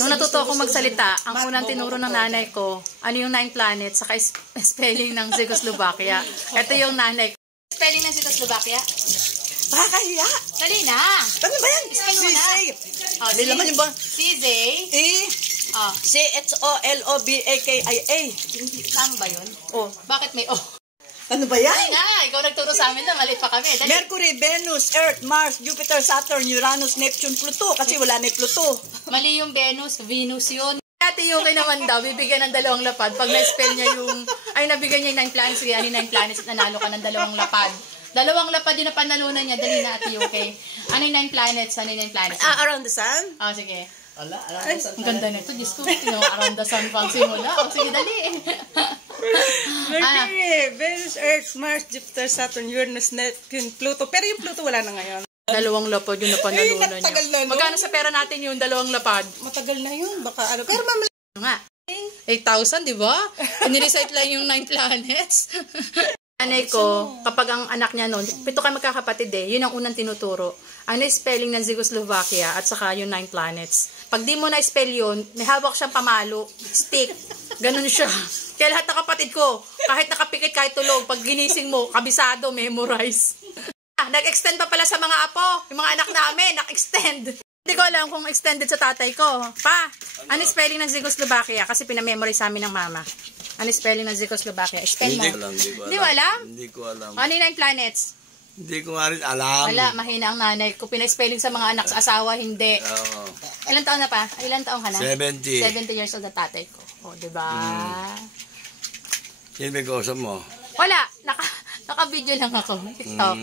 Nung natuto ako magsalita, ang unang tinuro ng nanay ko, ano yung 9 planets, saka spelling ng Czechoslovakia. Ito yung nanay ko. Spelling ng Czechoslovakia? Nakakahiya. Dali na. Ano ba yan? Spell mo na. Hindi naman yung ba? CZ. C-H-O-L-O-B-A-K-I-A. Tama ba yun? Oh. Bakit may O? Ano ba yan? Dali na. Ikaw nagturo sa amin na maliit pa kami. Dali. Mercury, Venus, Earth, Mars, Jupiter, Saturn, Uranus, Neptune, Pluto. Kasi wala na yung Pluto. Mali yung Venus, Venus yun. Ate Yuki naman daw, bibigyan ng 2 lapad. Pag na-spell niya yung, ay nabigyan niya yung 9 planets, kaya 9 planets at nanalo ka ng 2 lapad. 2 lapad yung napanalunan niya, dali na Ate Yuki. Ano yung 9 planets? Ano yung 9 planets? Around the sun? Oh, sige. Ala, Ang ganda nito, Diyos ko, around the sun pang simula. Oh, sige, dali. Mercury, Venus, Earth, Mars, Jupiter, Saturn, Uranus, Neptune, Pluto. Pero yung Pluto wala na ngayon. 2 lapad yung napanalunan Matagal na, niya. no? Magkano sa pera natin yung 2 lapad? Matagal na yun. Baka ano. Pero mamala. Ano nga? 8,000, di ba? Inirecite lang yung 9 planets. Nanay ko, kapag ang anak niya noon, 7 kayo magkakapatid eh, yun ang unang tinuturo. Ano yung spelling ng Czechoslovakia at saka yung 9 planets. Pag di mo na-spell yun, may hawak siyang pamalo, stick, ganun siya. Kaya lahat ng kapatid ko, kahit nakapikit, kahit tulog, pag ginising mo, kabisado, memorize. Nag-extend pa pala sa mga apo, yung mga anak namin, nag-extend. Hindi ko alam kung extended sa tatay ko. Pa, ano spelling ng Czechoslovakia? Kasi pinamemorize sa amin ng mama. Ano spelling ng Czechoslovakia? Spell mo. Hindi ko alam. Hindi ko alam? Ano yung 9 planets? Hindi ko nga rin alam. Wala, mahina ang nanay ko. Pina-spelling sa mga anak, sa asawa, hindi. Oo. Ilan taon na pa? Ilan taon ka na? 70. 70 years old na tatay ko. O, diba? Sino may kausap mo? Wala. Naka-video lang ako. TikTok.